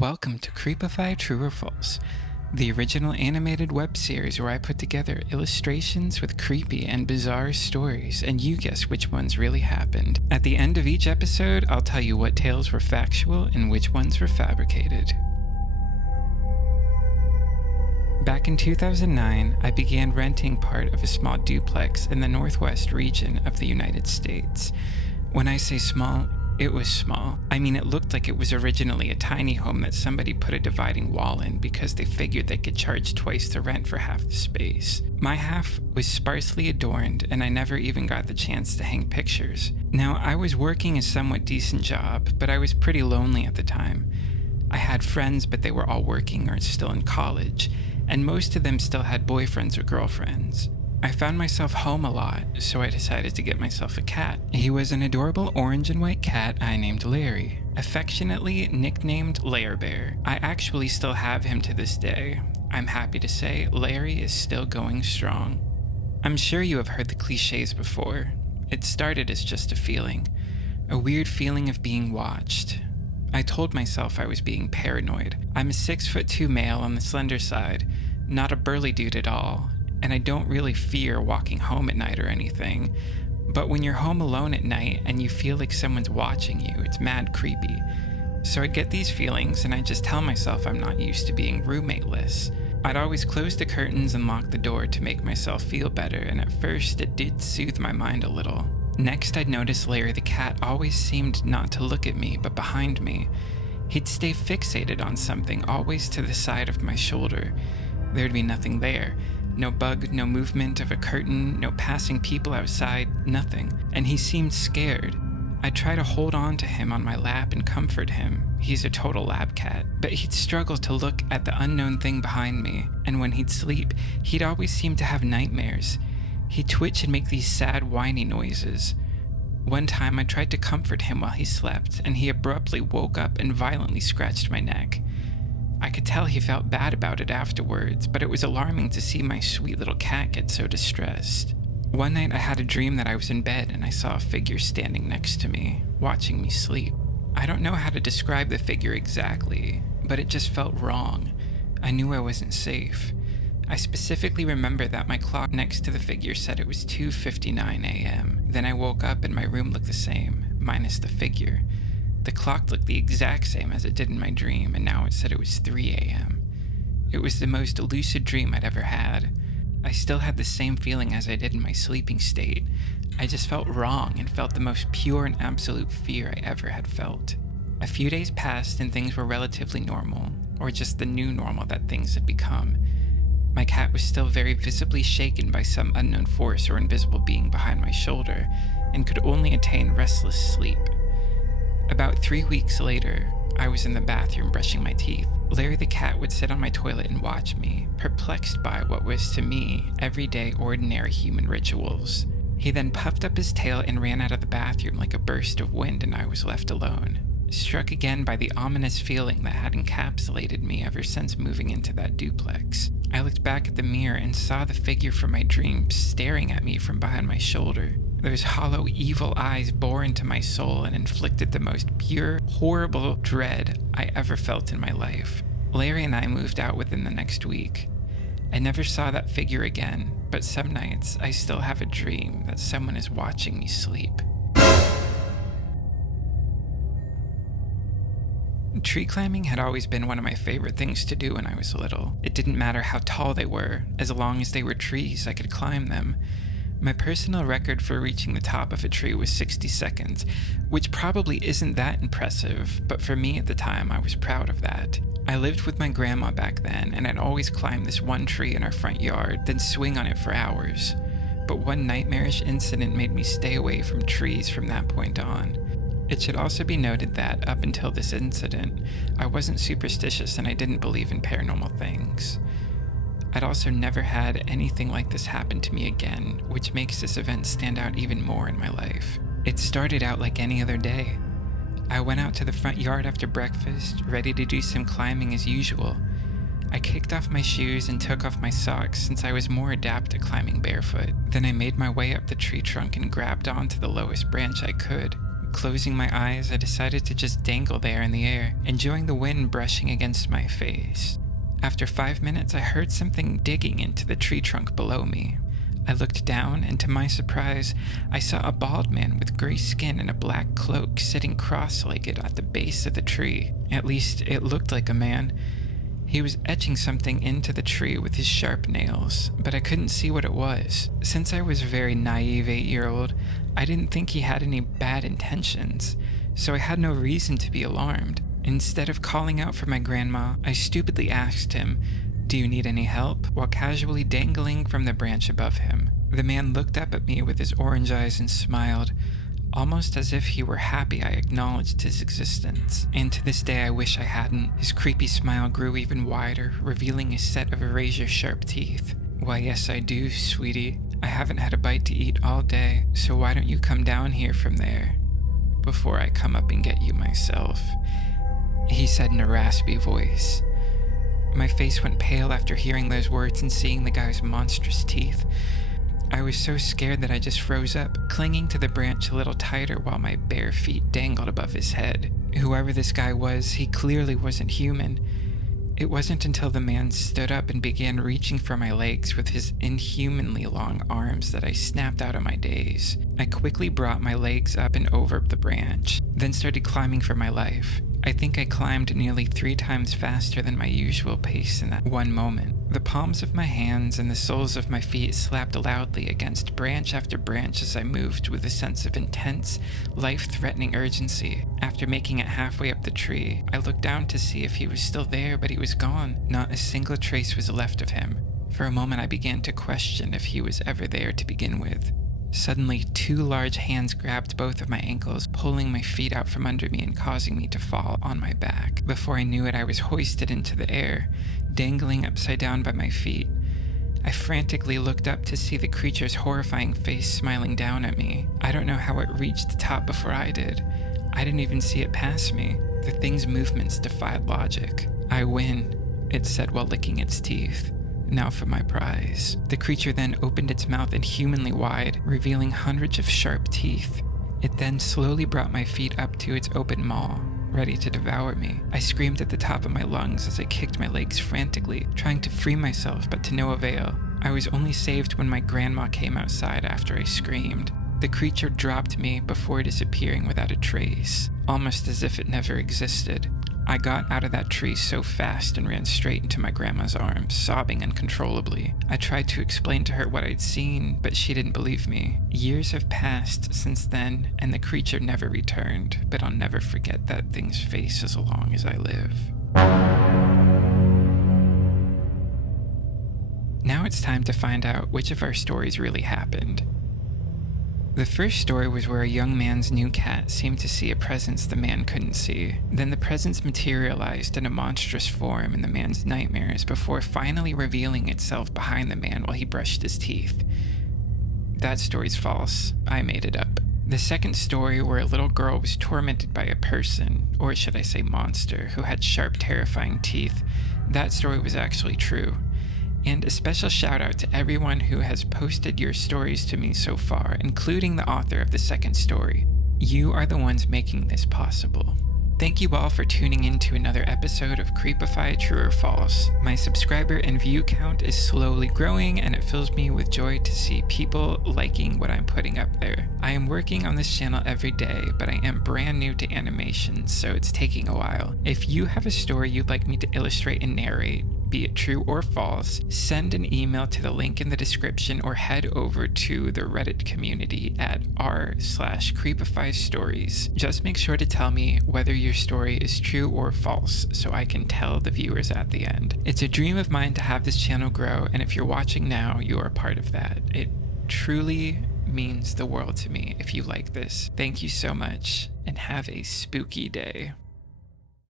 Welcome to Creepify True or False, the original animated web series where I put together illustrations with creepy and bizarre stories, and you guess which ones really happened. At the end of each episode, I'll tell you what tales were factual and which ones were fabricated. Back in 2009, I began renting part of a small duplex in the northwest region of the United States. When I say small, it was small. I mean, it looked like it was originally a tiny home that somebody put a dividing wall in because they figured they could charge twice the rent for half the space. My half was sparsely adorned, and I never even got the chance to hang pictures. Now, I was working a somewhat decent job, but I was pretty lonely at the time. I had friends, but they were all working or still in college, and most of them still had boyfriends or girlfriends. I found myself home a lot, so I decided to get myself a cat. He was an adorable orange and white cat I named Larry, affectionately nicknamed Lair Bear. I actually still have him to this day. I'm happy to say Larry is still going strong. I'm sure you have heard the cliches before. It started as just a feeling, a weird feeling of being watched. I told myself I was being paranoid. I'm a 6'2" male on the slender side, not a burly dude at all, and I don't really fear walking home at night or anything. But when you're home alone at night and you feel like someone's watching you, it's mad creepy. So I get these feelings and I just tell myself I'm not used to being roommateless. I'd always close the curtains and lock the door to make myself feel better, and at first it did soothe my mind a little. Next, I'd notice Larry the cat always seemed not to look at me, but behind me. He'd stay fixated on something, always to the side of my shoulder. There'd be nothing there. No bug, no movement of a curtain, no passing people outside, nothing. And he seemed scared. I'd try to hold on to him on my lap and comfort him. He's a total lab cat. But he'd struggle to look at the unknown thing behind me. And when he'd sleep, he'd always seem to have nightmares. He'd twitch and make these sad, whiny noises. One time I tried to comfort him while he slept, and he abruptly woke up and violently scratched my neck. I could tell he felt bad about it afterwards, but it was alarming to see my sweet little cat get so distressed. One night I had a dream that I was in bed and I saw a figure standing next to me, watching me sleep. I don't know how to describe the figure exactly, but it just felt wrong. I knew I wasn't safe. I specifically remember that my clock next to the figure said it was 2:59 a.m. Then I woke up and my room looked the same, minus the figure. The clock looked the exact same as it did in my dream, and now it said it was 3 a.m. It was the most lucid dream I'd ever had. I still had the same feeling as I did in my sleeping state. I just felt wrong and felt the most pure and absolute fear I ever had felt. A few days passed and things were relatively normal, or just the new normal that things had become. My cat was still very visibly shaken by some unknown force or invisible being behind my shoulder, and could only attain restless sleep. About 3 weeks later, I was in the bathroom brushing my teeth. Larry the cat would sit on my toilet and watch me, perplexed by what was to me everyday ordinary human rituals. He then puffed up his tail and ran out of the bathroom like a burst of wind, and I was left alone, struck again by the ominous feeling that had encapsulated me ever since moving into that duplex. I looked back at the mirror and saw the figure from my dreams staring at me from behind my shoulder. Those hollow, evil eyes bore into my soul and inflicted the most pure, horrible dread I ever felt in my life. Larry and I moved out within the next week. I never saw that figure again, but some nights I still have a dream that someone is watching me sleep. Tree climbing had always been one of my favorite things to do when I was little. It didn't matter how tall they were, as long as they were trees, I could climb them. My personal record for reaching the top of a tree was 60 seconds, which probably isn't that impressive, but for me at the time, I was proud of that. I lived with my grandma back then, and I'd always climb this one tree in our front yard, then swing on it for hours. But one nightmarish incident made me stay away from trees from that point on. It should also be noted that, up until this incident, I wasn't superstitious and I didn't believe in paranormal things. I'd also never had anything like this happen to me again, which makes this event stand out even more in my life. It started out like any other day. I went out to the front yard after breakfast, ready to do some climbing as usual. I kicked off my shoes and took off my socks since I was more adept at climbing barefoot. Then I made my way up the tree trunk and grabbed onto the lowest branch I could. Closing my eyes, I decided to just dangle there in the air, enjoying the wind brushing against my face. After 5 minutes, I heard something digging into the tree trunk below me. I looked down, and to my surprise, I saw a bald man with gray skin and a black cloak sitting cross-legged at the base of the tree. At least, it looked like a man. He was etching something into the tree with his sharp nails, but I couldn't see what it was. Since I was a very naive 8-year-old, I didn't think he had any bad intentions, so I had no reason to be alarmed. Instead of calling out for my grandma, I stupidly asked him, "Do you need any help?" while casually dangling from the branch above him. The man looked up at me with his orange eyes and smiled, almost as if he were happy I acknowledged his existence. And to this day I wish I hadn't. His creepy smile grew even wider, revealing a set of razor-sharp teeth. "Why, yes I do, sweetie. I haven't had a bite to eat all day, so why don't you come down here from there before I come up and get you myself," he said in a raspy voice. My face went pale after hearing those words and seeing the guy's monstrous teeth. I was so scared that I just froze up, clinging to the branch a little tighter while my bare feet dangled above his head. Whoever this guy was, he clearly wasn't human. It wasn't until the man stood up and began reaching for my legs with his inhumanly long arms that I snapped out of my daze. I quickly brought my legs up and over the branch, then started climbing for my life. I think I climbed nearly 3 times faster than my usual pace in that one moment. The palms of my hands and the soles of my feet slapped loudly against branch after branch as I moved with a sense of intense, life-threatening urgency. After making it halfway up the tree, I looked down to see if he was still there, but he was gone. Not a single trace was left of him. For a moment I began to question if he was ever there to begin with. Suddenly, 2 large hands grabbed both of my ankles, pulling my feet out from under me and causing me to fall on my back. Before I knew it, I was hoisted into the air, dangling upside down by my feet. I frantically looked up to see the creature's horrifying face smiling down at me. I don't know how it reached the top before I did. I didn't even see it pass me. The thing's movements defied logic. "I win," it said while licking its teeth. "Now for my prize." The creature then opened its mouth inhumanly wide, revealing hundreds of sharp teeth. It then slowly brought my feet up to its open maw, ready to devour me. I screamed at the top of my lungs as I kicked my legs frantically, trying to free myself, but to no avail. I was only saved when my grandma came outside after I screamed. The creature dropped me before disappearing without a trace, almost as if it never existed. I got out of that tree so fast and ran straight into my grandma's arms, sobbing uncontrollably. I tried to explain to her what I'd seen, but she didn't believe me. Years have passed since then, and the creature never returned, but I'll never forget that thing's face as long as I live. Now it's time to find out which of our stories really happened. The first story was where a young man's new cat seemed to see a presence the man couldn't see. Then the presence materialized in a monstrous form in the man's nightmares before finally revealing itself behind the man while he brushed his teeth. That story's false. I made it up. The second story, where a little girl was tormented by a person, or should I say monster, who had sharp, terrifying teeth, that story was actually true. And a special shout out to everyone who has posted your stories to me so far, including the author of the second story. You are the ones making this possible. Thank you all for tuning in to another episode of Creepify True or False. My subscriber and view count is slowly growing, and it fills me with joy to see people liking what I'm putting up there. I am working on this channel every day, but I am brand new to animation, so it's taking a while. If you have a story you'd like me to illustrate and narrate, be it true or false, send an email to the link in the description or head over to the Reddit community at r/Creepify Stories. Just make sure to tell me whether your story is true or false so I can tell the viewers at the end. It's a dream of mine to have this channel grow, and if you're watching now, you are part of that. It truly means the world to me if you like this. Thank you so much, and have a spooky day.